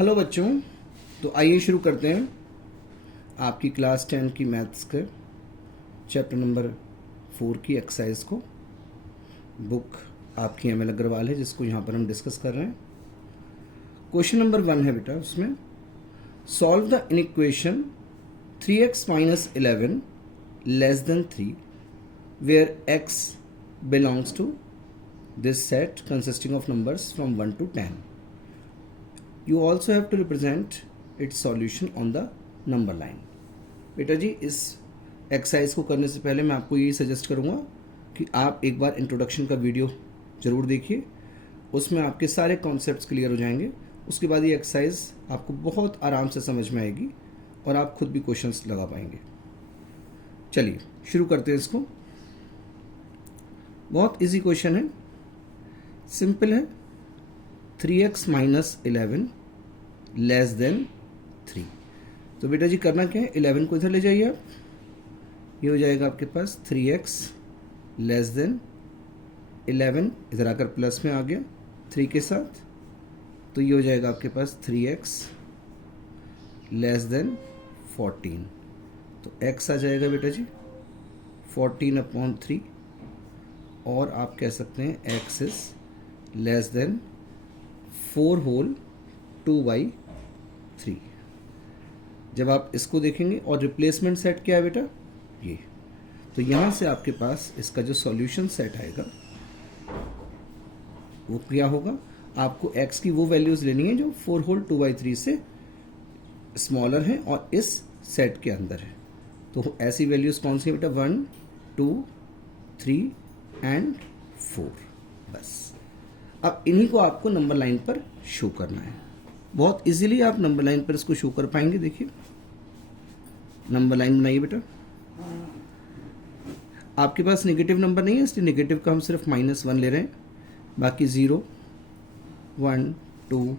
Hello बच्चों, तो आइए शुरू करते हैं आपकी क्लास 10 की मैथ्स के चैप्टर नंबर 4 की एक्सरसाइज को। बुक आपकी एम एल अग्रवाल है जिसको यहाँ पर हम डिस्कस कर रहे हैं। क्वेश्चन नंबर 1 है बेटा, उसमें solve the inequation 3x minus 11 less than 3 where x belongs to this set consisting of numbers from 1 to 10. You also have to represent its solution on the number line. बेटा जी, इस exercise को करने से पहले मैं आपको यही सजेस्ट करूँगा कि आप एक बार इंट्रोडक्शन का वीडियो ज़रूर देखिए। उसमें आपके सारे कॉन्सेप्ट्स क्लियर हो जाएंगे। उसके बाद ये एक्सरसाइज आपको बहुत आराम से समझ में आएगी और आप खुद भी क्वेश्चंस लगा पाएंगे। चलिए शुरू करते हैं इसको। बहुत इजी क्वेश्चन है, सिंपल है। 3x minus 11 less than 3। तो बेटा जी करना क्या है, 11 को इधर ले जाइए आप, ये हो जाएगा आपके पास 3x लेस देन 11, इधर आकर प्लस में आ गया 3 के साथ, तो ये हो जाएगा आपके पास 3x लेस देन 14। तो x आ जाएगा बेटा जी 14/3, और आप कह सकते हैं x is less than 4 whole 2/3। जब आप इसको देखेंगे, और रिप्लेसमेंट सेट क्या है बेटा, ये, तो यहाँ से आपके पास इसका जो सॉल्यूशन सेट आएगा वो क्या होगा, आपको x की वो वैल्यूज़ लेनी है जो 4 होल 2/3 से स्मॉलर है और इस सेट के अंदर है। तो ऐसी वैल्यूज़ कौन सी है बेटा, 1, 2, 3 एंड 4। बस अब इन्हीं को आपको नंबर लाइन पर शो करना है। बहुत इजीली आप नंबर लाइन पर इसको शो कर पाएंगे। देखिए नंबर लाइन बनाइए बेटा। आपके पास नेगेटिव नंबर नहीं है, इसलिए नेगेटिव का हम सिर्फ -1 ले रहे हैं, बाकी 0, 1, 2,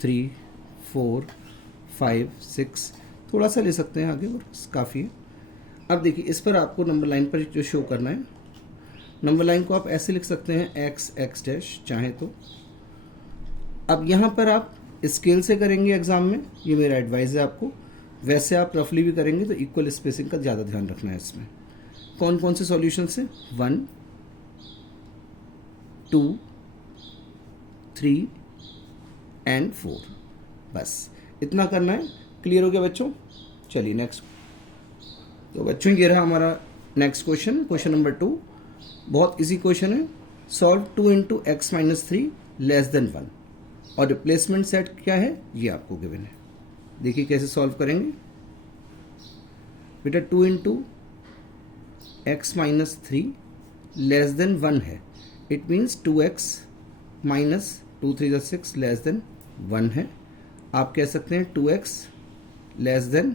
3, 4, 5, 6 थोड़ा सा ले सकते हैं आगे, और काफ़ी है। अब देखिए इस पर आपको नंबर लाइन पर जो शो करना है, नंबर लाइन को आप ऐसे लिख सकते हैं x डैश चाहे तो। अब यहाँ पर आप स्केल से करेंगे एग्जाम में, ये मेरा एडवाइस है आपको। वैसे आप रफली भी करेंगे तो इक्वल स्पेसिंग का ज़्यादा ध्यान रखना है इसमें। कौन कौन से सॉल्यूशन से, 1, 2, 3 एंड 4, बस इतना करना है। क्लियर हो गया बच्चों? चलिए नेक्स्ट। तो बच्चों ये रहा हमारा नेक्स्ट क्वेश्चन, क्वेश्चन नंबर 2। बहुत इजी क्वेश्चन है। Solve 2 into x minus 3 less than 1, और रिप्लेसमेंट सेट क्या है ये आपको गिवन है। देखिए कैसे सॉल्व करेंगे बेटा। 2 into x minus 3 less than 1 है, it means 2x minus 2 3 6 less than 1 है। आप कह सकते हैं 2x less than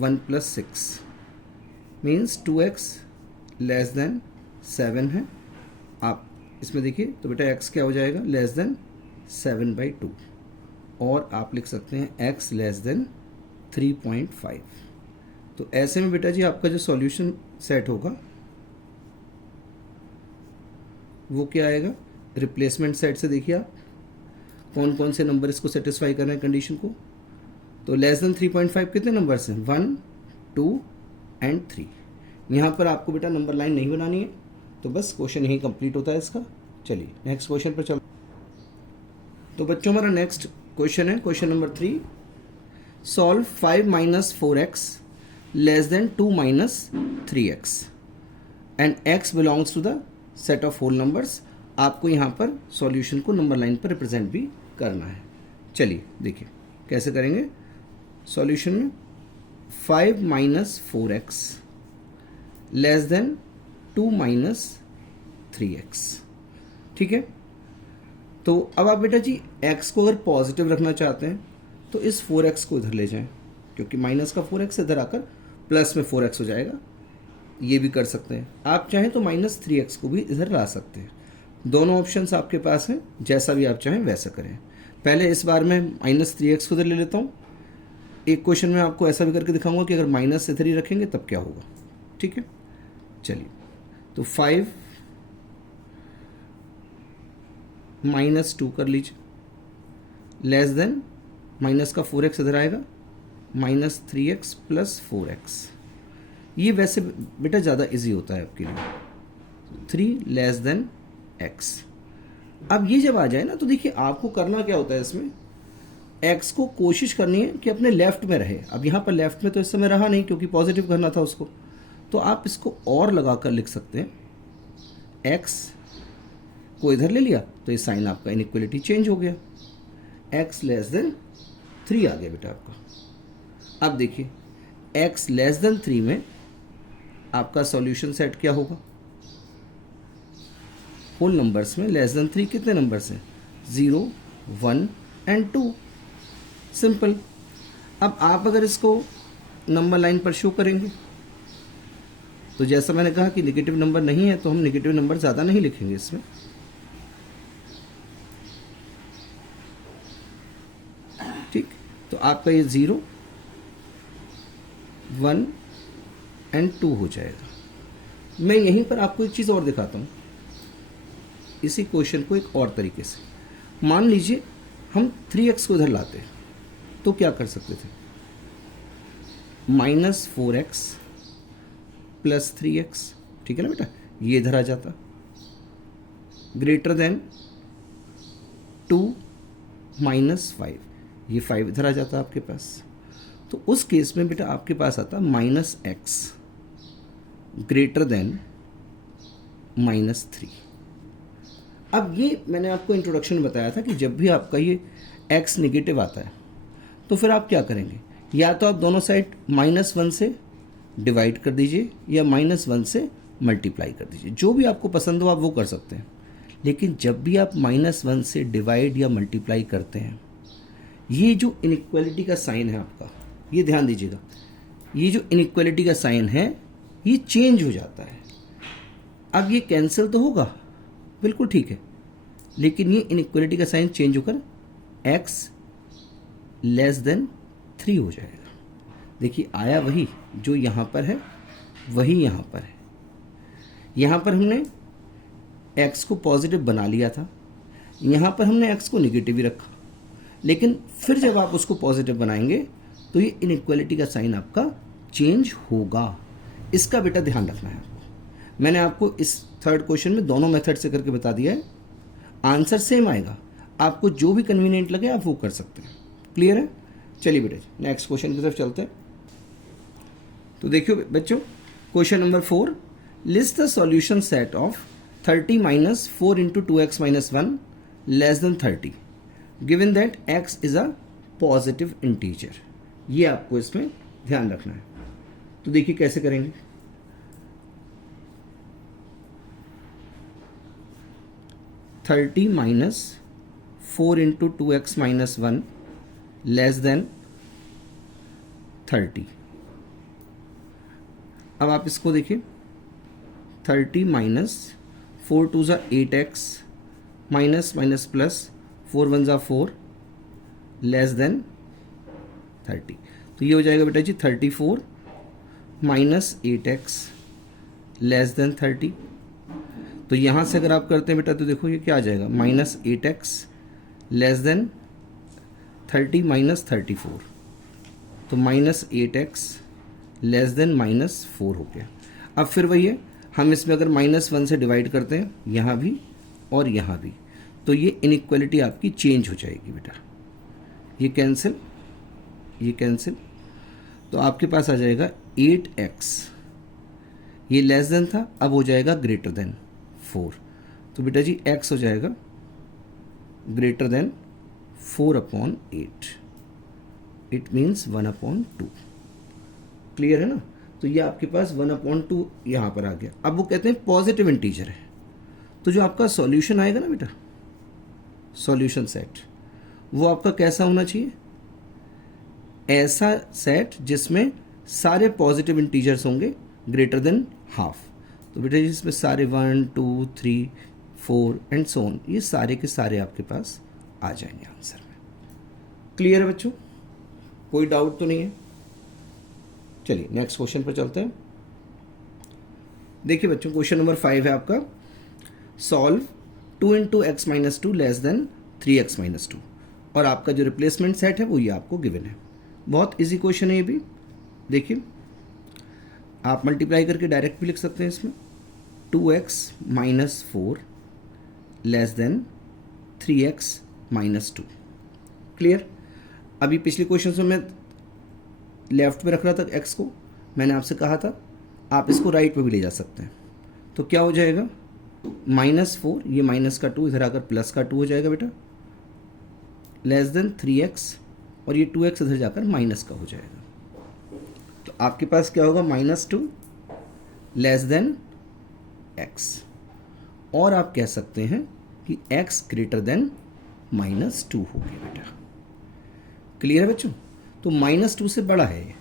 1 plus 6 means 2x less than 7 है। आप इसमें देखिए तो बेटा x क्या हो जाएगा, लेस देन 7/2, और आप लिख सकते हैं x लेस देन 3.5। तो ऐसे में बेटा जी आपका जो सॉल्यूशन सेट होगा वो क्या आएगा, रिप्लेसमेंट सेट से देखिए आप कौन कौन से नंबर इसको सेटिस्फाई कर रहे हैं कंडीशन को। तो लेस देन 3.5 कितने नंबर्स हैं, 1, 2 एंड 3। यहाँ पर आपको बेटा नंबर लाइन नहीं बनानी है, तो बस क्वेश्चन यही कंप्लीट होता है इसका। चलिए नेक्स्ट क्वेश्चन पर चल। तो बच्चों हमारा नेक्स्ट क्वेश्चन है question number 3। Solve 5 minus 4x less than 2 minus 3x and x belongs to the set of whole numbers. आपको यहाँ पर सॉल्यूशन को नंबर लाइन पर रिप्रेजेंट भी करना है। चलिए देखिए कैसे करेंगे। सॉल्यूशन में 5 minus 4x less than 2 minus 3x, ठीक है। तो अब आप बेटा जी x को अगर पॉजिटिव रखना चाहते हैं तो इस 4x को इधर ले जाएं, क्योंकि माइनस का 4x इधर आकर प्लस में 4x हो जाएगा। ये भी कर सकते हैं, आप चाहें तो -3x को भी इधर ला सकते हैं। दोनों ऑप्शंस आपके पास हैं, जैसा भी आप चाहें वैसा करें। पहले इस बार मैं -3x को इधर ले लेता हूँ। एक क्वेश्चन में आपको ऐसा भी करके दिखाऊंगा कि अगर माइनस इधर ही रखेंगे तब क्या होगा, ठीक है। चलिए तो 5 -2 कर लीजिए, लेस देन माइनस का 4x इधर आएगा, माइनस 3x प्लस 4x। ये वैसे बेटा ज़्यादा इजी होता है आपके लिए, 3 लेस देन x। अब ये जब आ जाए ना तो देखिए आपको करना क्या होता है इसमें, x को कोशिश करनी है कि अपने लेफ्ट में रहे। अब यहाँ पर लेफ्ट में तो इस समय रहा नहीं क्योंकि पॉजिटिव करना था उसको, तो आप इसको और लगा कर लिख सकते हैं, x को इधर ले लिया तो ये साइन आपका इनइक्वलिटी चेंज हो गया, x लेस देन 3 आ गया बेटा आपका। अब देखिए x लेस देन 3 में आपका सॉल्यूशन सेट क्या होगा, होल नंबर्स में लेस देन 3 कितने नंबर्स हैं, 0, 1 एंड 2। सिंपल। अब आप अगर इसको नंबर लाइन पर शो करेंगे तो जैसा मैंने कहा कि नेगेटिव नंबर नहीं है तो हम नेगेटिव नंबर ज़्यादा नहीं लिखेंगे इसमें, ठीक। तो आपका ये 0, 1 एंड 2 हो जाएगा। मैं यहीं पर आपको एक चीज़ और दिखाता हूँ, इसी क्वेश्चन को एक और तरीके से। मान लीजिए हम 3x को इधर लाते तो क्या कर सकते थे, माइनस 4x प्लस 3x, ठीक है ना बेटा, ये इधर आ जाता, ग्रेटर देन 2 माइनस 5, ये 5 इधर आ जाता आपके पास। तो उस केस में बेटा आपके पास आता minus x greater then minus 3। अब ये मैंने आपको इंट्रोडक्शन में बताया था कि जब भी आपका ये x नेगेटिव आता है तो फिर आप क्या करेंगे, या तो आप दोनों साइड -1 से डिवाइड कर दीजिए या -1 से मल्टीप्लाई कर दीजिए, जो भी आपको पसंद हो आप वो कर सकते हैं। लेकिन जब भी आप -1 से डिवाइड या मल्टीप्लाई करते हैं, ये जो इनइक्वालिटी का साइन है आपका, ये ध्यान दीजिएगा, ये जो इनइक्वालिटी का साइन है ये चेंज हो जाता है। अब ये कैंसिल तो होगा, बिल्कुल ठीक है, लेकिन ये इनइक्वालिटी का साइन चेंज होकर x लेस देन 3 हो जाएगा। देखिए आया वही जो यहाँ पर है, वही यहाँ पर है। यहाँ पर हमने x को पॉजिटिव बना लिया था, यहाँ पर हमने x को नेगेटिव ही रखा, लेकिन फिर जब आप उसको पॉजिटिव बनाएंगे तो ये इनइक्वालिटी का साइन आपका चेंज होगा। इसका बेटा ध्यान रखना है आपको। मैंने आपको इस थर्ड क्वेश्चन में दोनों मेथड से करके बता दिया है, आंसर सेम आएगा, आपको जो भी कन्वीनियंट लगे आप वो कर सकते हैं। क्लियर है? चलिए बेटा नेक्स्ट क्वेश्चन की तरफ चलते हैं। तो देखियो बच्चों, question number 4, list the solution set of 30 minus 4 into 2x minus 1 less than 30 given that x is a positive integer. ये आपको इसमें ध्यान रखना है। तो देखिए कैसे करेंगे, thirty minus 4 into 2x minus 1 less than 30। अब आप इसको देखिए, 30 माइनस 4 2 ज़ा 8x माइनस माइनस प्लस 4 1 ज़ा 4 लेस देन 30। तो ये हो जाएगा बेटा जी 34 माइनस 8x लेस देन 30। तो यहाँ से अगर आप करते हैं बेटा तो देखो ये क्या आ जाएगा, minus 8x less than 30 minus 34, तो minus 8x less than minus 4 हो गया। अब फिर वही है, हम इसमें अगर -1 से डिवाइड करते हैं यहाँ भी और यहाँ भी, तो ये इनइक्वालिटी आपकी चेंज हो जाएगी बेटा, ये कैंसिल, ये कैंसिल, तो आपके पास आ जाएगा 8x, ये लेस देन था अब हो जाएगा ग्रेटर देन 4, तो बेटा जी x हो जाएगा greater then 4/8, it means 1/2। Clear है ना? तो ये आपके पास 1/2 यहाँ पर आ गया। अब वो कहते हैं पॉजिटिव इंटीजर है, तो जो आपका सॉल्यूशन आएगा ना बेटा, सॉल्यूशन सेट, वो आपका कैसा होना चाहिए, ऐसा सेट जिसमें सारे पॉजिटिव इंटीजर्स होंगे ग्रेटर देन हाफ। तो बेटा जिसमें सारे 1 2 3 4 एंड सो ऑन, ये सारे के सारे आपके पास आ जाएंगे आंसर में। क्लियर है बच्चों? कोई डाउट तो नहीं है? चलिए नेक्स्ट क्वेश्चन पर चलते हैं। देखिए बच्चों क्वेश्चन नंबर 5 है आपका, solve 2 into x minus 2 less then 3x minus 2। और आपका जो रिप्लेसमेंट सेट है वो ये आपको गिवन है। बहुत इजी क्वेश्चन है ये भी। देखिए आप मल्टीप्लाई करके डायरेक्ट भी लिख सकते हैं इसमें। 2x minus 4 less than 3x minus 2। Clear. अभी पिछले क्वेश्चन में मैं लेफ्ट में रख रहा था x को, मैंने आपसे कहा था आप इसको राइट में भी ले जा सकते हैं। तो क्या हो जाएगा, -4, ये माइनस का 2 इधर आकर प्लस का 2 हो जाएगा बेटा, लेस देन 3x, और ये 2x इधर जाकर माइनस का हो जाएगा। तो आपके पास क्या होगा, -2 लेस देन x, और आप कह सकते हैं कि x ग्रेटर देन -2 हो गया बेटा। क्लियर है बच्चों। तो -2 से बड़ा है ये।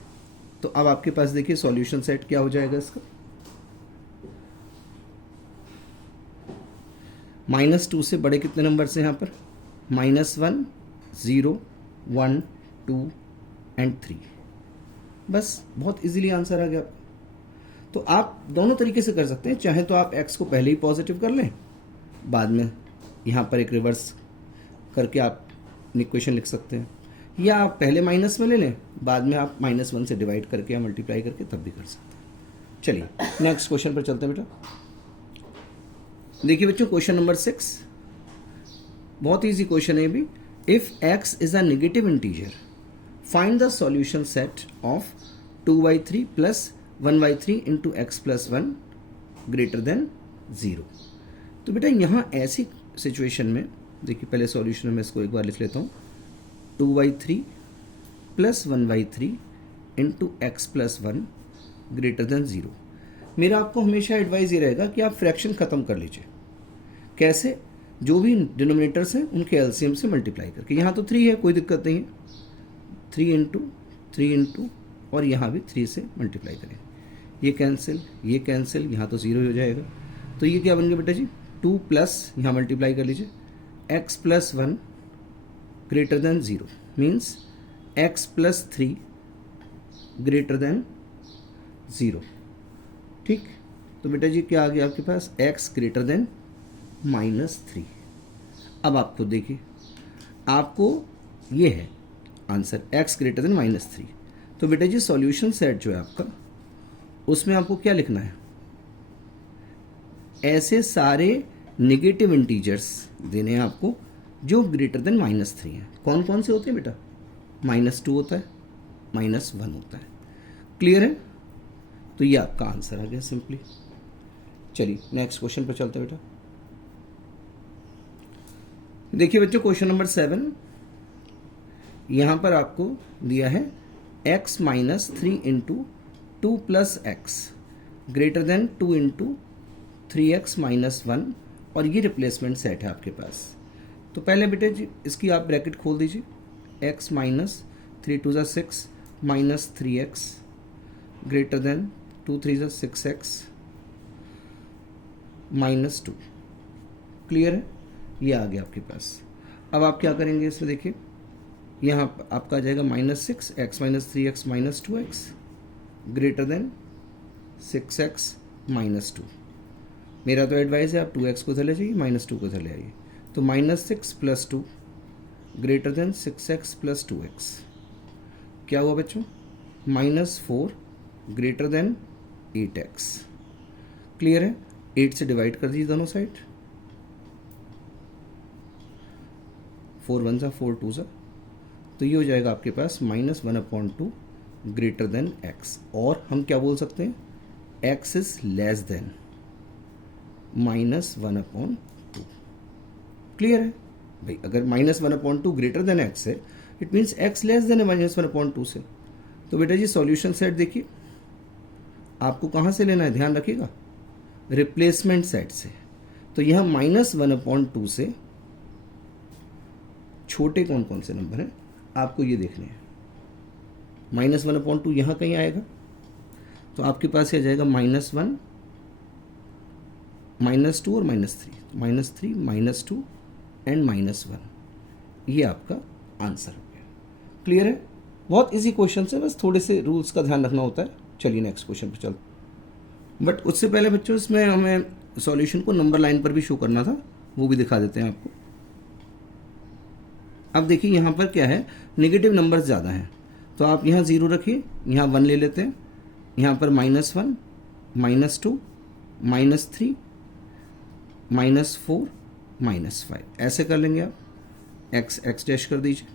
तो अब आपके पास देखिए सॉल्यूशन सेट क्या हो जाएगा इसका, -2 से बड़े कितने नंबर से यहाँ पर, -1, 0, 1, 2 एंड 3। बस बहुत इजीली आंसर आ गया। तो आप दोनों तरीके से कर सकते हैं, चाहे तो आप x को पहले ही पॉजिटिव कर लें, बाद में यहाँ पर एक रिवर्स करके आप इक्वेशन लिख सकते हैं, या आप पहले माइनस में ले लें, बाद में आप -1 से डिवाइड करके या मल्टीप्लाई करके तब भी कर सकते हैं। चलिए नेक्स्ट क्वेश्चन पर चलते हैं बेटा। देखिए बच्चों क्वेश्चन नंबर 6, बहुत इजी क्वेश्चन है भी। If x is a negative integer find the solution set of 2y3 plus 1y3 into x plus 1 greater then 0। तो बेटा यहाँ ऐसी सिचुएशन में देखिए, पहले सॉल्यूशन में इसको एक बार लिख लेता हूँ, 2y3 plus 1y3 into x plus 1 greater then 0। मेरा आपको हमेशा एडवाइस ये रहेगा कि आप फ्रैक्शन ख़त्म कर लीजिए। कैसे, जो भी डिनोमिनेटर्स हैं उनके एलसीएम से मल्टीप्लाई करके। यहाँ तो 3 है, कोई दिक्कत नहीं है, 3 इंटू और यहाँ भी 3 से मल्टीप्लाई करें, ये कैंसिल, यहाँ तो 0 हो जाएगा। तो ये क्या बन गया बेटा जी, 2 प्लस यहाँ मल्टीप्लाई कर लीजिए x plus 1 greater then 0 means x plus 3 greater than 0। ठीक, तो बेटा जी क्या आ गया आपके पास, x ग्रेटर देन -3। अब आपको देखिए, आपको ये है आंसर x ग्रेटर देन -3। तो बेटा जी सॉल्यूशन सेट जो है आपका, उसमें आपको क्या लिखना है, ऐसे सारे नेगेटिव इंटीजर्स देने हैं आपको जो ग्रेटर देन -3 है। कौन कौन से होते हैं बेटा, -2 होता है, -1 होता है। क्लियर है। तो ये आपका आंसर आ गया सिंपली। चलिए नेक्स्ट क्वेश्चन पर चलते हैं बेटा। देखिए बच्चों क्वेश्चन नंबर 7, यहाँ पर आपको दिया है x minus 3 into 2 plus x greater than 2 into 3x minus 1, और ये रिप्लेसमेंट सेट है आपके पास। तो पहले बेटे जी इसकी आप ब्रैकेट खोल दीजिए, x minus 3 2 6 minus 3x greater than 2 3 6x minus 2। Clear है, ये आ गया आपके पास। अब आप क्या करेंगे इसमें, देखिए यहाँ आपका आ जाएगा -6 x minus 3x minus 2x greater then 6x minus 2। मेरा तो एडवाइस है आप 2x को इधर ले जाइए, -2 को इधर ले आइए। तो -6 plus 2 greater than 6x plus 2x। क्या हुआ बच्चों, -4 ग्रेटर देन 8x। क्लियर है, 8 से डिवाइड कर दीजिए दोनों साइड, 4 1 सा 4 2 सा, तो ये हो जाएगा आपके पास -1/2 ग्रेटर देन x। और हम क्या बोल सकते हैं, x is less then -1/2। Clear है भाई, अगर -1/2 ग्रेटर देन x है, it means x less then है -1/2 से। तो बेटा जी सॉल्यूशन सेट देखिए आपको कहाँ से लेना है, ध्यान रखिएगा, रिप्लेसमेंट सेट से। तो यहाँ -1/2 से छोटे कौन कौन से नंबर हैं आपको ये देखने हैं। -1/2 यहाँ कहीं आएगा, तो आपके पास ये आ जाएगा -1 -2 और -3 -2 एंड -1। ये आपका आंसर हो गया। क्लियर है, बहुत इजी क्वेश्चन है, बस थोड़े से रूल्स का ध्यान रखना होता है। चलिए नेक्स्ट क्वेश्चन पर चलते। बट उससे पहले बच्चों इसमें हमें सॉल्यूशन को नंबर लाइन पर भी शो करना था, वो भी दिखा देते हैं आपको। अब देखिए यहाँ पर क्या है, नेगेटिव नंबर्स ज़्यादा हैं, तो आप यहाँ 0 रखिए, यहाँ 1 ले लेते हैं, यहाँ पर -1, -2, -3, -4, -5 ऐसे कर लेंगे आप। x डैश कर दीजिए,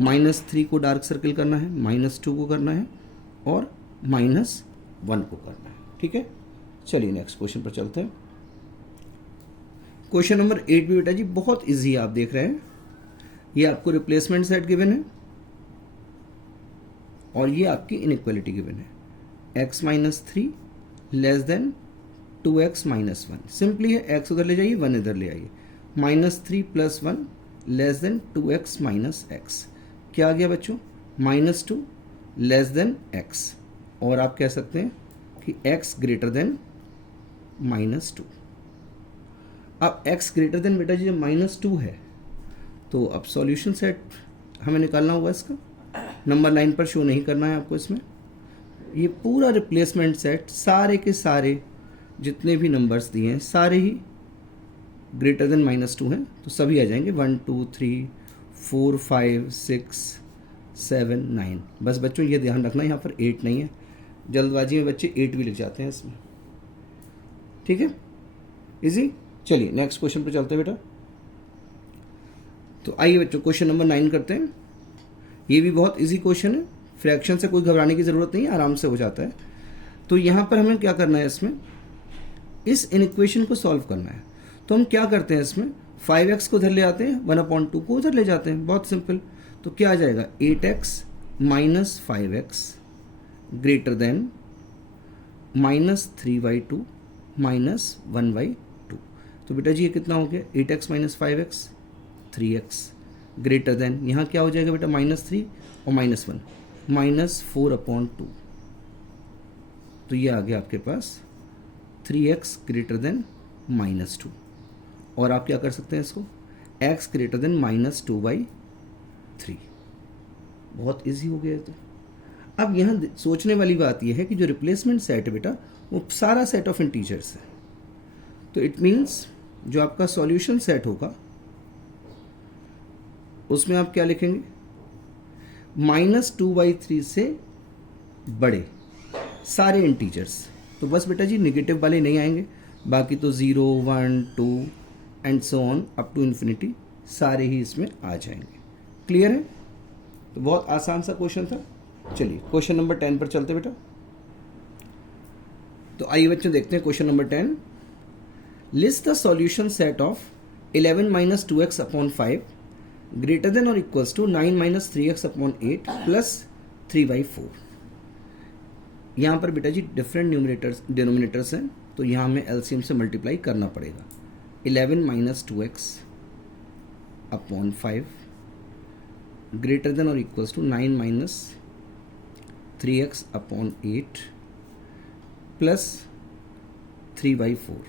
-3 को डार्क सर्किल करना है, -2 को करना है और -1 को करना है। ठीक है, चलिए नेक्स्ट क्वेश्चन पर चलते हैं। क्वेश्चन नंबर 8 भी बेटा जी बहुत इजी है, आप देख रहे हैं, ये आपको रिप्लेसमेंट सेट गिवन है और ये आपकी इनइक्वालिटी गिवन है, x -3 less than 2x -1। Simply है, x उधर ले जाइए, 1 इधर ले आइए, -3 + 1 लेस देन 2x -x। क्या आ गया बच्चों, -2 लेस देन x, और आप कह सकते हैं कि x ग्रेटर देन -2। अब x ग्रेटर देन बेटा जी जब -2 है तो अब सॉल्यूशन सेट हमें निकालना होगा इसका, नंबर लाइन पर शो नहीं करना है आपको इसमें। ये पूरा रिप्लेसमेंट सेट, सारे के सारे जितने भी नंबर्स दिए हैं सारे ही ग्रेटर देन -2 हैं, तो सभी आ जाएंगे 1 2 3 4 5 6 7 9। बस बच्चों ये ध्यान रखना यहाँ पर 8 नहीं है, जल्दबाजी में बच्चे 8 भी लिख जाते हैं इसमें। ठीक है, इजी। चलिए नेक्स्ट क्वेश्चन पर चलते हैं बेटा। तो आइए बच्चों क्वेश्चन नंबर 9 करते हैं। ये भी बहुत इजी क्वेश्चन है, फ्रैक्शन से कोई घबराने की ज़रूरत नहीं है, आराम से हो जाता है। तो यहाँ पर हमें क्या करना है, इसमें इस इनइक्वेशन को सॉल्व करना है। तो हम क्या करते हैं, इसमें 5x को उधर ले आते हैं, 1/2 को उधर ले जाते हैं, बहुत सिंपल। तो क्या आ जाएगा, 8x - 5x ग्रेटर देन -3/2 -1/2। तो बेटा जी ये कितना हो गया, 8x - 5x 3x greater than, यहाँ क्या हो जाएगा बेटा, -3 और -1 -4/2। तो ये आ गया आपके पास 3x ग्रेटर देन -2। और आप क्या कर सकते हैं इसको, x ग्रेटर देन -2/3। बहुत इजी हो गया है। तो अब यहाँ सोचने वाली बात यह है कि जो रिप्लेसमेंट सेट है बेटा वो सारा सेट ऑफ इंटीजर्स है, तो इट मीन्स जो आपका सॉल्यूशन सेट होगा उसमें आप क्या लिखेंगे, -2/3 से बड़े सारे इंटीजर्स। तो बस बेटा जी नेगेटिव वाले नहीं आएंगे, बाकी तो 0 1 2 and so on up to infinity सारे ही इसमें आ जाएंगे। क्लियर है, तो बहुत आसान सा क्वेश्चन था। चलिए क्वेश्चन नंबर 10 पर चलते बेटा। तो आइए बच्चों देखते हैं question number 10। List the solution set of 11 - 2x/5 greater than और इक्वल्स टू 9 - 3x/8 प्लस 3/4। यहाँ पर बेटा जी डिफरेंट न्यूमरेटर्स डिनोमिनेटर्स हैं, तो यहाँ हमें एलसीएम से मल्टीप्लाई करना पड़ेगा। 11 - 2x/5 ग्रेटर देन और equals to 9 - 3x/8 plus 3/4।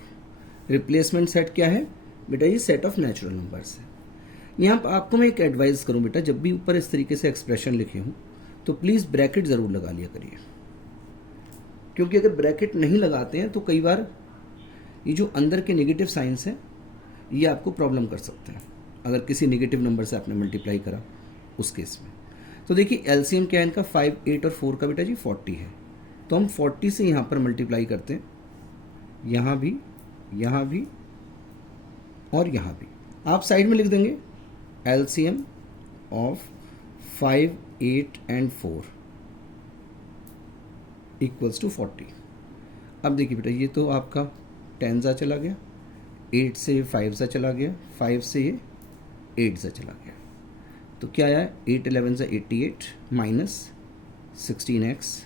Replacement set क्या है बेटा, ये सेट ऑफ नेचुरल नंबर्स है। यहाँ पर आपको मैं एक एडवाइस करूँ बेटा, जब भी ऊपर इस तरीके से एक्सप्रेशन लिखे हूँ तो प्लीज़ ब्रैकेट ज़रूर लगा लिया करिए, क्योंकि अगर ब्रैकेट नहीं लगाते हैं तो कई बार ये जो अंदर के नेगेटिव साइंस हैं ये आपको प्रॉब्लम कर सकते हैं, अगर किसी नेगेटिव नंबर से आपने मल्टीप्लाई करा उस केस में। तो देखिए एलसीएम क्या है इनका, 5 8 और 4 का बेटा जी 40 है, तो हम 40 से यहाँ पर मल्टीप्लाई करते हैं, यहाँ भी और यहाँ भी। आप साइड में लिख देंगे LCM of 5 8 and 4 equals to 40। अब देखिए बेटा ये तो आपका 10 सा चला गया, 8 से 5 सा चला गया, 5 से ये 8 सा चला गया, तो क्या आया, 8 11 से 88 माइनस 16x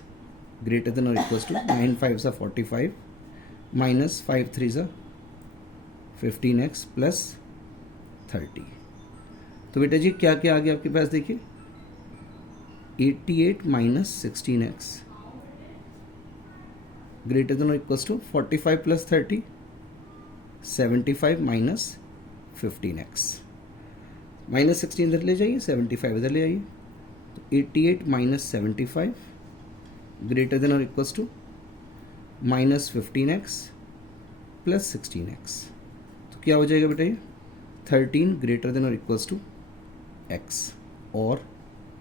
ग्रेटर देन और इक्वल्स टू 9 5 सा 45 माइनस 5 3 सा 15x प्लस 30। तो बेटा जी क्या क्या आ गया आपके पास, देखिए 88 माइनस 16x ग्रेटर देन और equals to 45 plus 30 75 minus 15x। Minus 16 इधर ले जाइए, 75 इधर ले आइए, तो 88 माइनस 75 ग्रेटर देन और equals to minus 15x plus 16x। तो क्या हो जाएगा बेटा ये 13 ग्रेटर देन और इक्वल्स टू x, और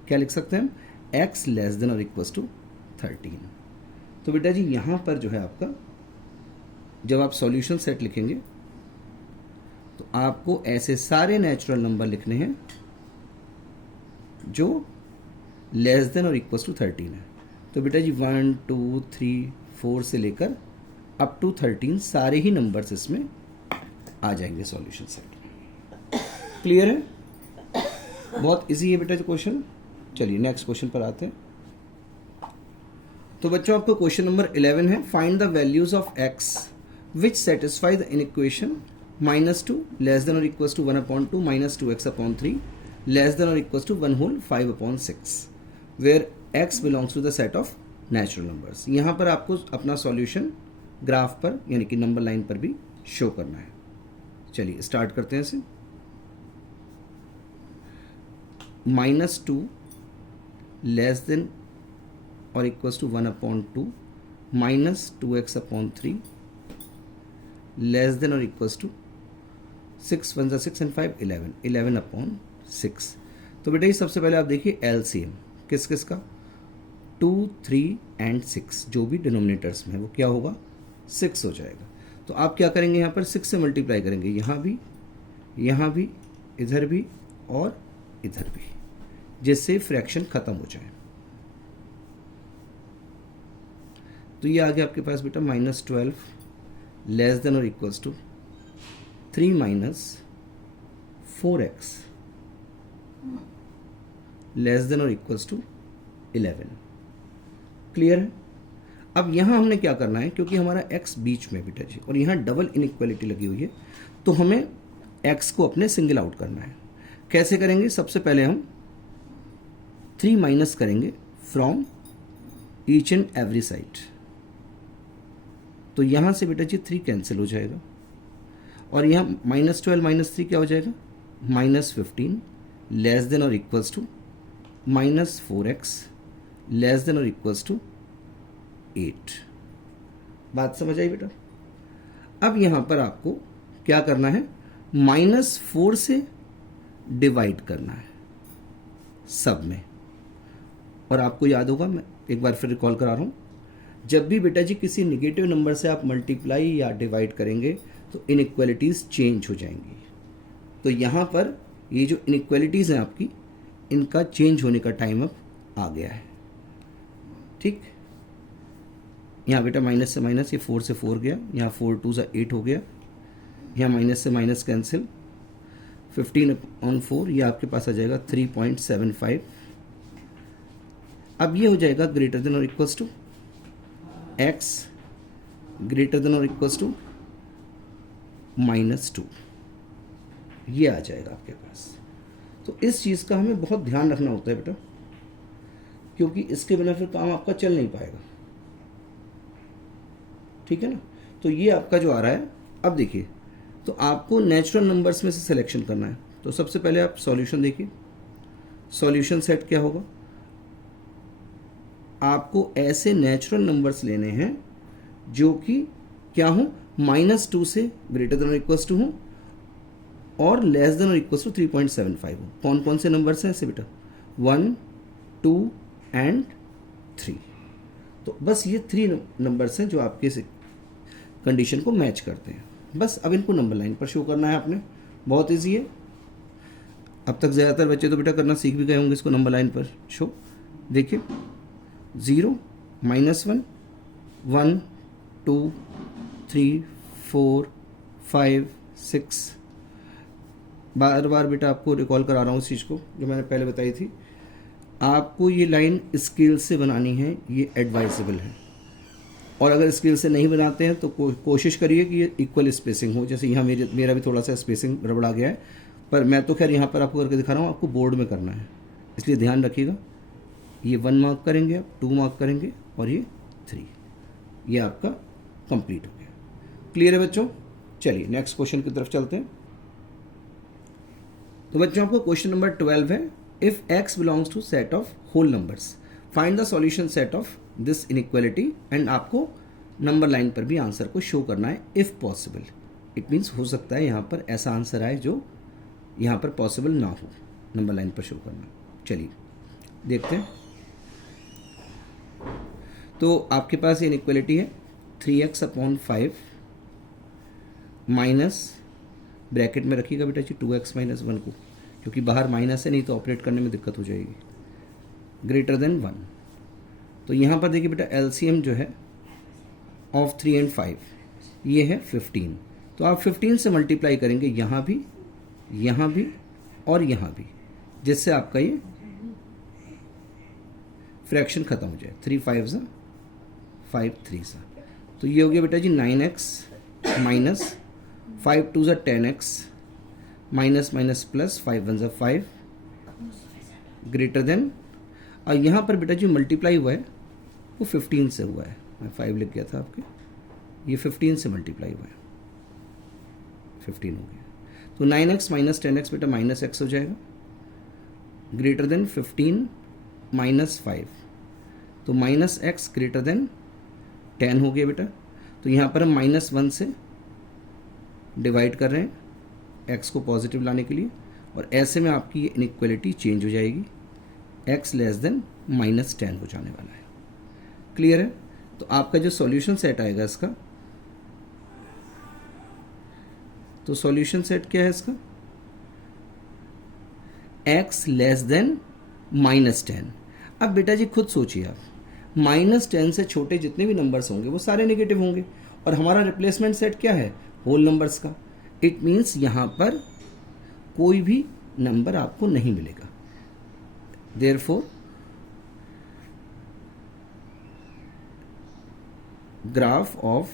क्या लिख सकते हैं हम, x लेस देन और इक्वल्स टू 13। तो बेटा जी यहाँ पर जो है आपका, जब आप सॉल्यूशन सेट लिखेंगे तो आपको ऐसे सारे नेचुरल नंबर लिखने हैं जो लेस देन और इक्वल्स टू 13 है। तो बेटा जी 1 2 3 4 से लेकर अप टू 13 सारे ही नंबर्स इसमें आ जाएंगे सॉल्यूशन सेट। क्लियर है? बहुत इजी है बेटा जो क्वेश्चन। चलिए नेक्स्ट क्वेश्चन पर आते हैं। तो बच्चों आपको क्वेश्चन नंबर 11 है, find the values of x which satisfy the inequation -2 less than और equals to 1/2 -2x/3 less than और equals to 1/5/6 where x belongs to the set of natural numbers. यहाँ पर आपको अपना सॉल्यूशन ग्राफ पर यानी कि नंबर लाइन पर भी शो करना है। चलिए स्टार्ट करते हैं इसे। -2 लेस देन और equals to 1/2 -2x/3 less than और इक्वल्स टू 6 1 6 and 5 11 11/6। तो बेटा ये सबसे पहले आप देखिए एलसीएम किस किस का, 2 3 and 6 जो भी डिनोमिनेटर्स में है वो क्या होगा, 6 हो जाएगा। तो आप क्या करेंगे, यहाँ पर 6 से मल्टीप्लाई करेंगे, यहाँ भी, इधर भी और इधर भी, जिससे फ्रैक्शन खत्म हो जाए। तो ये आ गया आपके पास बेटा -12 लेस देन और equals to 3 - 4x less than और इक्वल्स टू 11। क्लियर है? अब यहाँ हमने क्या करना है, क्योंकि हमारा x बीच में बेटा जी और यहाँ डबल इनइक्वालिटी लगी हुई है, तो हमें x को अपने सिंगल आउट करना है। कैसे करेंगे, सबसे पहले हम 3 माइनस करेंगे from each and every side. तो यहाँ से बेटा जी 3 कैंसिल हो जाएगा और यहाँ -12 - 3 क्या हो जाएगा, -15 लेस देन और equals to -4x less than और इक्वल्स टू 8। बात समझ आई बेटा? अब यहाँ पर आपको क्या करना है, -4 से डिवाइड करना है सब में। और आपको याद होगा, मैं एक बार फिर रिकॉल करा रहा हूँ, जब भी बेटा जी किसी निगेटिव नंबर से आप मल्टीप्लाई या डिवाइड करेंगे तो इनइक्वालिटीज़ चेंज हो जाएंगी। तो यहाँ पर ये जो इनइक्वालिटीज़ हैं आपकी, इनका चेंज होने का टाइम अब आ गया है। ठीक, यहाँ बेटा माइनस से माइनस, ये 4 से 4 गया, यहाँ 4 2 8 हो गया, यहाँ माइनस से माइनस कैंसिल, 15/4 ये आपके पास आ जाएगा 3.75। अब ये हो जाएगा ग्रेटर देन और equals to x greater than और इक्वल्स टू -2, ये आ जाएगा आपके पास। तो इस चीज़ का हमें बहुत ध्यान रखना होता है बेटा, क्योंकि इसके बिना फिर काम आपका चल नहीं पाएगा। ठीक है ना? तो ये आपका जो आ रहा है, अब देखिए, तो आपको नेचुरल नंबर्स में से सिलेक्शन करना है। तो सबसे पहले आप सॉल्यूशन देखिए, सॉल्यूशन सेट क्या होगा, आपको ऐसे नेचुरल नंबर्स लेने हैं जो कि क्या हो, -2 से ग्रेटर देन और इक्वल्स टू हो और लेस देन और इक्वल्स टू 3.75 हो। कौन कौन से नंबर्स हैं ऐसे बेटा, 1 2 and 3। तो बस ये 3 नंबर्स हैं जो आपके कंडीशन को मैच करते हैं। बस अब इनको नंबर लाइन पर शो करना है आपने, बहुत ईजी है। अब तक ज़्यादातर बच्चे तो बेटा करना सीख भी गए होंगे इसको नंबर लाइन पर शो। देखिए 0 -1 1 2 3 4 5 6। बार बार बेटा आपको रिकॉल करा रहा हूँ उस चीज़ को जो मैंने पहले बताई थी। आपको ये लाइन स्केल से बनानी है, ये एडवाइजेबल है। और अगर स्केल से नहीं बनाते हैं तो कोशिश करिए कि ये इक्वल स्पेसिंग हो। जैसे यहाँ मेरा भी थोड़ा सा स्पेसिंग गड़बड़ा गया है, पर मैं तो खैर यहाँ पर आपको करके दिखा रहा हूँ, आपको बोर्ड में करना है, इसलिए ध्यान रखिएगा। ये 1 मार्क करेंगे, आप 2 मार्क करेंगे और ये 3, ये आपका कंप्लीट हो गया। क्लियर है बच्चों? चलिए नेक्स्ट क्वेश्चन की तरफ चलते हैं। तो बच्चों आपको क्वेश्चन नंबर 12 है, if x belongs to set of whole numbers find the solution set of this inequality. And आपको नंबर लाइन पर भी आंसर को शो करना है इफ पॉसिबल। इट मीन्स हो सकता है यहाँ पर ऐसा आंसर आए जो यहाँ पर पॉसिबल ना हो, नंबर लाइन पर शो करना। चलिए देखते हैं। तो आपके पास इनइक्वालिटी है 3x/5 माइनस, ब्रैकेट में रखिएगा बेटा जी 2x - 1 को, क्योंकि बाहर माइनस है, नहीं तो ऑपरेट करने में दिक्कत हो जाएगी, ग्रेटर देन 1। तो यहाँ पर देखिए बेटा एलसीएम जो है ऑफ 3 and 5 ये है 15। तो आप 15 से मल्टीप्लाई करेंगे यहाँ भी और यहाँ भी, जिससे आपका ये फ्रैक्शन खत्म हो जाए। 3 5 सा 5 3 सा, तो ये हो गया बेटा जी 9x माइनस 5 2 सा 10x माइनस माइनस प्लस 5 1 सा 5 ग्रेटर देन, और यहाँ पर बेटा जी मल्टीप्लाई हुआ है वो 15 से हुआ है, मैं 5 लिख गया था आपके, ये 15 से मल्टीप्लाई हुआ है, 15 हो गया। तो 9x माइनस 10x बेटा माइनस x हो जाएगा, ग्रेटर देन 15 माइनस 5, तो माइनस x ग्रेटर देन 10 हो गया बेटा। तो यहाँ पर हम -1 से डिवाइड कर रहे हैं x को पॉजिटिव लाने के लिए, और ऐसे में आपकी ये इनइक्वालिटी चेंज हो जाएगी, x लेस देन -10 हो जाने वाला है। क्लियर है? तो आपका जो सॉल्यूशन सेट आएगा इसका, तो सॉल्यूशन सेट क्या है इसका, x लेस देन -10। अब बेटा जी खुद सोचिए आप, -10 से छोटे जितने भी नंबर्स होंगे वो सारे नेगेटिव होंगे, और हमारा रिप्लेसमेंट सेट क्या है, होल नंबर्स का। इट मीन्स यहाँ पर कोई भी नंबर आपको नहीं मिलेगा। Therefore graph of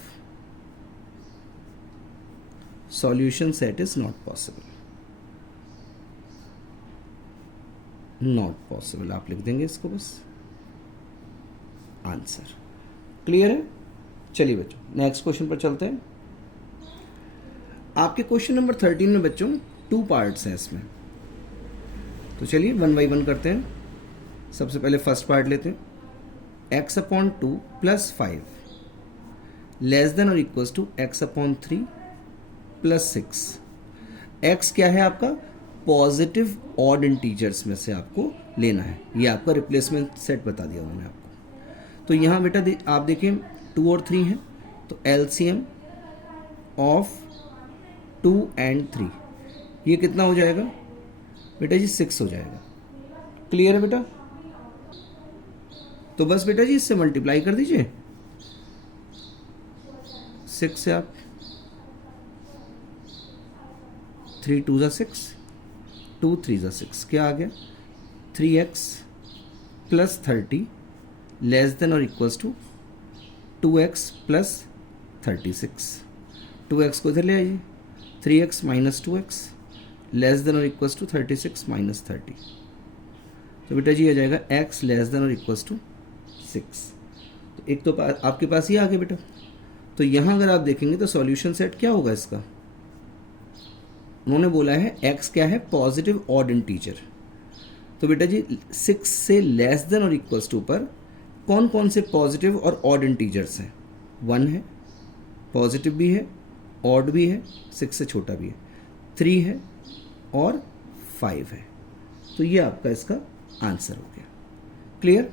solution set is not possible, not possible आप लिख देंगे इसको बस, आंसर। क्लियर है? चलिए बच्चों नेक्स्ट क्वेश्चन पर चलते हैं। आपके क्वेश्चन नंबर 13 में बच्चों 2 पार्ट्स हैं इसमें, तो चलिए 1 by 1 करते हैं। सबसे पहले फर्स्ट पार्ट लेते हैं, x/2 + 5 लेस देन और इक्वल्स टू x/3 + 6। x क्या है आपका, पॉजिटिव ऑड इंटीजर्स में से आपको लेना है, ये आपका रिप्लेसमेंट सेट बता दिया उन्होंने आपको। तो यहाँ बेटा आप देखिए 2 और 3 है, तो एलसीएम ऑफ 2 and 3 ये कितना हो जाएगा बेटा जी, 6 हो जाएगा। क्लियर है बेटा? तो बस बेटा जी इससे मल्टीप्लाई कर दीजिए, 6 से आप 3 2 ज़ा 6, 2 3 ज़ा 6, क्या आ गया 3x + 30 लेस देन और इक्वल्स टू 2x + 36। 2x को इधर ले आइए, 3x - 2x लेस देन और इक्वल्स टू 36 - 30। तो बेटा जी आ जाएगा x लेस देन और इक्वल्स टू 6। तो एक तो आपके पास ही आ गया बेटा। तो यहाँ अगर आप देखेंगे तो सॉल्यूशन सेट क्या होगा इसका, उन्होंने बोला है x क्या है, पॉजिटिव ऑड इंटीजर। तो बेटा जी 6 से लेस देन और इक्वल्स टू पर कौन कौन से पॉजिटिव और ऑड इंटीजर्स हैं, 1 है, पॉजिटिव भी है, ऑड भी है, 6 से छोटा भी है, 3 है और 5 है। तो ये आपका इसका आंसर हो गया। क्लियर?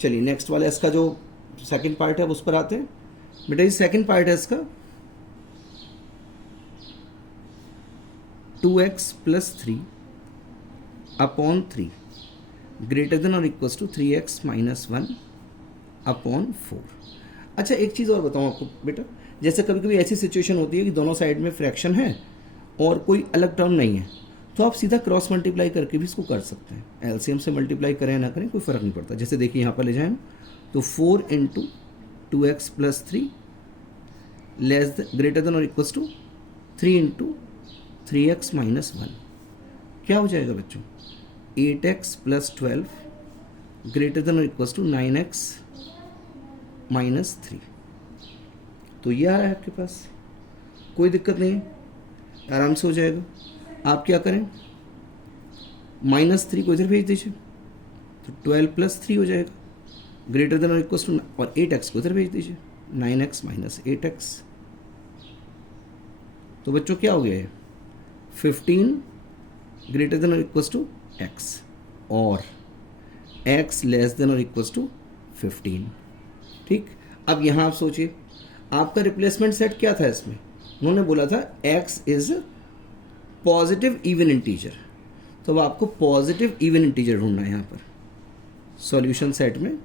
चलिए नेक्स्ट वाला इसका जो सेकंड पार्ट है उस पर आते हैं। बेटा ये सेकंड पार्ट है इसका, 2x + 3/3 ग्रेटर देन और इक्वल्स टू 3x - 1/4। अच्छा एक चीज़ और बताऊँ आपको बेटा, जैसे कभी कभी ऐसी सिचुएशन होती है कि दोनों साइड में फ्रैक्शन है और कोई अलग टर्म नहीं है, तो आप सीधा क्रॉस मल्टीप्लाई करके भी इसको कर सकते हैं। एलसीएम से मल्टीप्लाई करें ना करें कोई फ़र्क नहीं पड़ता। जैसे देखिए यहाँ पर ले जाएं तो 4 × 2x + 3 ग्रेटर देन और इक्वल्स टू 3 × 3x - 1 क्या हो जाएगा बच्चों, 8x + 12 ग्रेटर देन और इक्वल्स टू 9x - 3। तो ये आ रहा है आपके पास, कोई दिक्कत नहीं है, आराम से हो जाएगा। आप क्या करें, -3 को इधर भेज दीजिए, तो 12 + 3 हो जाएगा, ग्रेटर देन और इक्वल्स टू, और 8x को इधर भेज दीजिए, 9x - 8x। तो बच्चों क्या हो गया है, 15 ग्रेटर देन और इक्वल्स टू एक्स और एक्स लेस देन और इक्वल्स टू 15। ठीक, अब यहाँ आप सोचिए आपका रिप्लेसमेंट सेट क्या था इसमें, उन्होंने बोला था x is positive even integer, तो अब आपको पॉजिटिव इवन इंटीजर ढूंढना है यहाँ पर सॉल्यूशन सेट में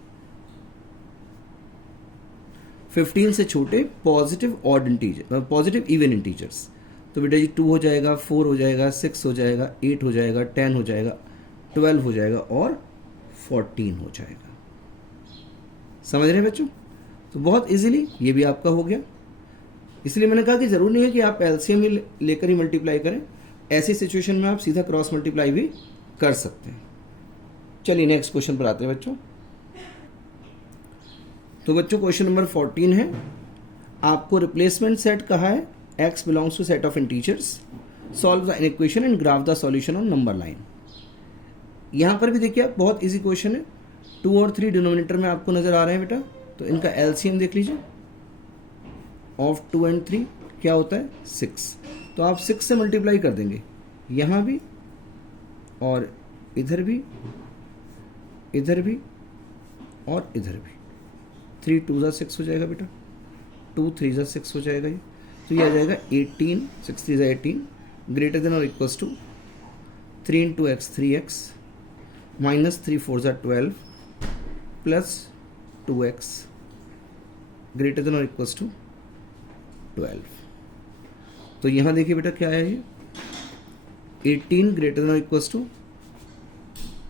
15 से छोटे positive odd integer, positive even integers. तो बेटा जी 2 हो जाएगा, 4 हो जाएगा, 6 हो जाएगा, 8 हो जाएगा, 10 हो जाएगा, 12 हो जाएगा और 14 हो जाएगा। समझ रहे हैं बच्चों? तो बहुत इजीली ये भी आपका हो गया। इसलिए मैंने कहा कि ज़रूरी नहीं है कि आप एलसीएम ही लेकर ही मल्टीप्लाई करें, ऐसी सिचुएशन में आप सीधा क्रॉस मल्टीप्लाई भी कर सकते हैं। चलिए नेक्स्ट क्वेश्चन पर आते हैं बच्चों। तो बच्चों क्वेश्चन नंबर 14 है, आपको रिप्लेसमेंट सेट कहा है x belongs to set of integers, solve the equation and graph the solution on number line. यहाँ पर भी देखिए आप बहुत इजी क्वेश्चन है, 2 और 3 डिनोमिनेटर में आपको नजर आ रहे हैं बेटा, तो इनका एलसीएम देख लीजिए ऑफ 2 एंड 3 क्या होता है 6, तो आप 6 से मल्टीप्लाई कर देंगे यहाँ भी और इधर भी, इधर भी और इधर भी। 3 2 ज़ा 6 हो जाएगा बेटा, 2 3 ज़ा 6 हो जाएगा ये, तो ये आ जाएगा 18, 6 3 ज़ा 18 ग्रेटर देन और equals to 3 into x 3x minus 3 4 ज़ा 12 प्लस 2x ग्रेटर देन और इक्वल्स टू 12। तो यहाँ देखिए बेटा क्या है ये 18 ग्रेटर देन और equals to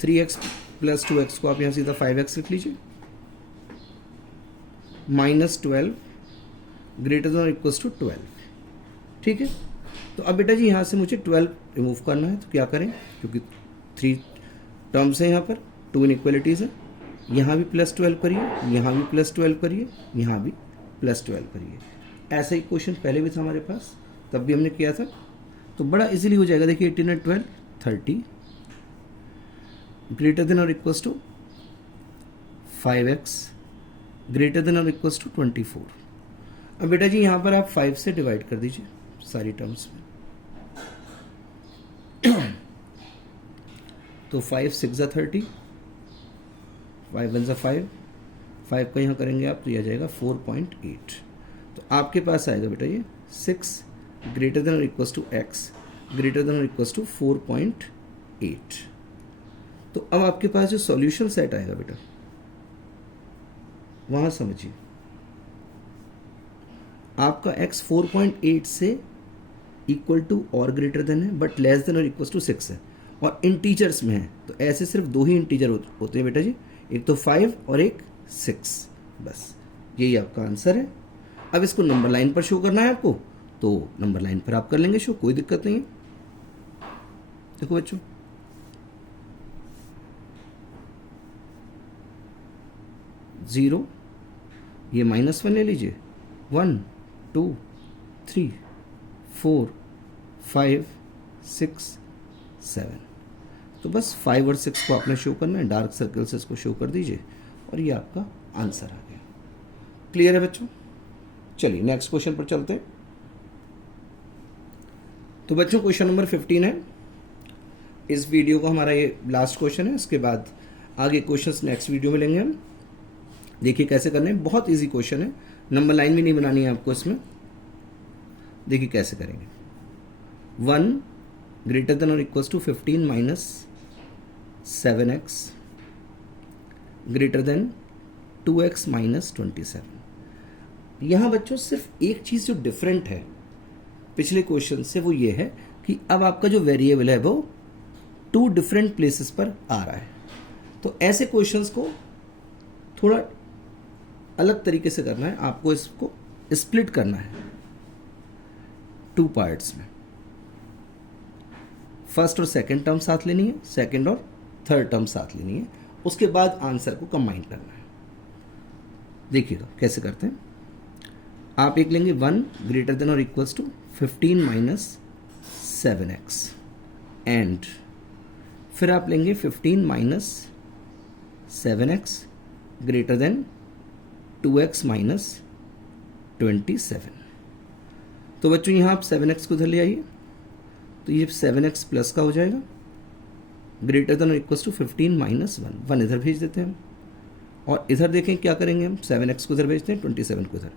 3x plus 2x को आप यहाँ सीधा 5x लिख लीजिए, माइनस 12 ग्रेटर देन और इक्वल्स टू 12। ठीक है, तो अब बेटा जी यहाँ से मुझे 12 रिमूव करना है, तो क्या करें, क्योंकि 3 टर्म्स हैं यहाँ पर, 2 इनइक्वालिटीज़ हैं, यहाँ भी प्लस 12 करिए, यहाँ भी प्लस 12 करिए, यहाँ भी प्लस 12 करिए। ऐसा ही क्वेश्चन पहले भी था हमारे पास, तब भी हमने किया था, तो बड़ा इजीली हो जाएगा। देखिए 18 और 12 30 ग्रेटर देन और equals to 5x greater than और इक्वल्स टू 24। अब बेटा जी यहाँ पर आप 5 से डिवाइड कर दीजिए सारी टर्म्स में, तो 5 6 ज़ा 30, 5 1 ज़ा 5, 5 का यहाँ करेंगे आप तो यह आ जाएगा 4.8। तो आपके पास आएगा बेटा ये 6 ग्रेटर देन और equals to x greater than और इक्वल्स टू 4.8। तो अब आपके पास जो सॉल्यूशन सेट आएगा बेटा वहाँ समझिए आपका x 4.8 से इक्वल टू और ग्रेटर देन है बट लेस देन और इक्वल्स टू 6 है और इंटीजर्स में है, तो ऐसे सिर्फ 2 ही इंटीजर होते हैं बेटा जी, एक तो 5 और एक 6, बस यही आपका आंसर है। अब इसको नंबर लाइन पर शो करना है आपको, तो नंबर लाइन पर आप कर लेंगे शो, कोई दिक्कत नहीं है। देखो बच्चों 0 ये -1 ले लीजिए, 1 2 3 4 5 6 7, तो बस 5 और 6 को आपने शो करना है, डार्क सर्कल से इसको शो कर दीजिए और ये आपका आंसर आ गया। क्लियर है बच्चों? चलिए नेक्स्ट क्वेश्चन पर चलते हैं। तो बच्चों क्वेश्चन नंबर 15 है, इस वीडियो को हमारा ये लास्ट क्वेश्चन है, इसके बाद आगे क्वेश्चंस नेक्स्ट वीडियो में लेंगे हम। देखिए कैसे करने हैं, बहुत इजी क्वेश्चन है, नंबर लाइन भी नहीं बनानी है आपको इसमें। देखिए कैसे करेंगे, 1 ग्रेटर देन और equals to 15 minus 7x greater than 2x minus 27। यहाँ बच्चों सिर्फ एक चीज़ जो डिफरेंट है पिछले क्वेश्चन से वो ये है कि अब आपका जो वेरिएबल है वो 2 डिफरेंट प्लेसेस पर आ रहा है। तो ऐसे क्वेश्चंस को थोड़ा अलग तरीके से करना है, आपको इसको स्प्लिट करना है 2 पार्ट्स में। फर्स्ट और सेकंड टर्म साथ लेनी है, सेकंड और थर्ड टर्म साथ लेनी है, उसके बाद आंसर को कंबाइन करना है। देखिएगा कैसे करते हैं, आप एक लेंगे 1 ग्रेटर देन और equals to 15 minus 7x and फिर आप लेंगे 15 minus 7x greater than 2x minus 27। तो बच्चों यहाँ आप 7x को उधर ले आइए, तो ये 7x प्लस का हो जाएगा ग्रेटर देन और इक्वल टू 15 माइनस 1, 1 इधर भेज देते हैं हम, और इधर देखें क्या करेंगे हम, 7x को इधर भेजते हैं, 27 को इधर,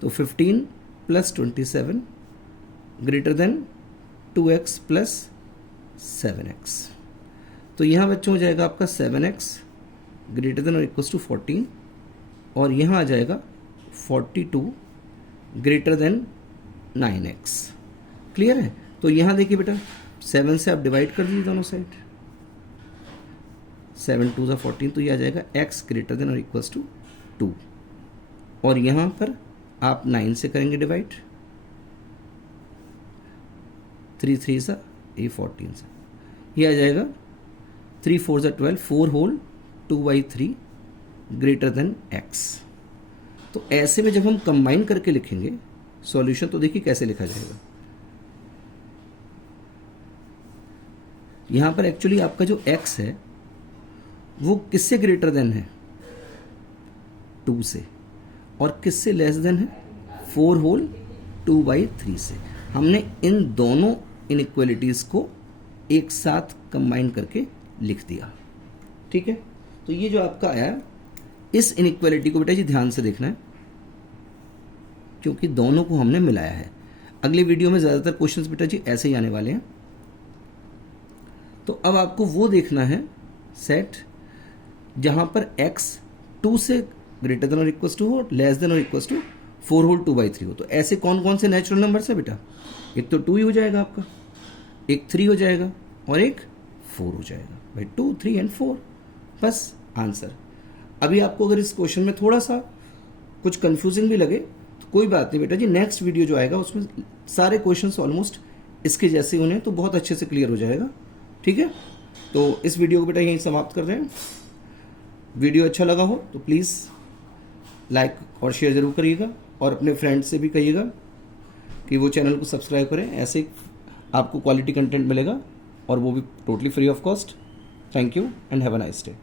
तो 15 plus 27 greater than 2x plus 7x। तो यहाँ बच्चों हो जाएगा आपका 7x ग्रेटर देन और इक्वल टू 14, और यहाँ आ जाएगा 42 ग्रेटर देन 9x। क्लियर है? तो यहाँ देखिए बेटा 7 से आप डिवाइड कर दीजिए दोनों साइड, 7 2 14, तो ये आ जाएगा x ग्रेटर देन और इक्वल्स टू 2, और यहाँ पर आप 9 से करेंगे डिवाइड, 3 3 सा ये 14 सा, ये आ जाएगा 3 4 12, 4 होल 2/3 ग्रेटर देन x। तो ऐसे में जब हम कंबाइन करके लिखेंगे सॉल्यूशन, तो देखिए कैसे लिखा जाएगा। यहाँ पर एक्चुअली आपका जो x है वो किससे ग्रेटर देन है, 2 से, और किससे लेस देन है, 4 होल 2/3 से। हमने इन दोनों इनइक्वालिटीज़ को एक साथ कंबाइन करके लिख दिया। ठीक है, तो ये जो आपका आया, इस इनइक्वालिटी को बेटा जी ध्यान से देखना है, क्योंकि दोनों को हमने मिलाया है। अगले वीडियो में ज़्यादातर क्वेश्चंस बेटा जी ऐसे ही आने वाले हैं। तो अब आपको वो देखना है सेट जहाँ पर x 2 से ग्रेटर देन और इक्वल्स टू हो, लेस देन और इक्वल्स टू 4 होल 2/3 हो। तो ऐसे कौन कौन से नेचुरल नंबर्स है बेटा, एक तो 2 ही हो जाएगा आपका, एक 3 हो जाएगा, और एक 4 हो जाएगा भाई, 2 3 एंड 4, बस आंसर। अभी आपको अगर इस क्वेश्चन में थोड़ा सा कुछ कंफ्यूजिंग भी लगे तो कोई बात नहीं बेटा जी, नेक्स्ट वीडियो जो आएगा उसमें सारे क्वेश्चंस ऑलमोस्ट इसके जैसे होने, तो बहुत अच्छे से क्लियर हो जाएगा। ठीक है, तो इस वीडियो को बेटा यहीं समाप्त कर रहे हैं। वीडियो अच्छा लगा हो तो प्लीज़ लाइक और शेयर ज़रूर करिएगा, और अपने फ्रेंड्स से भी कहिएगा कि वो चैनल को सब्सक्राइब करें, ऐसे आपको क्वालिटी कंटेंट मिलेगा, और वो भी totally free of cost. Thank you and have a nice day.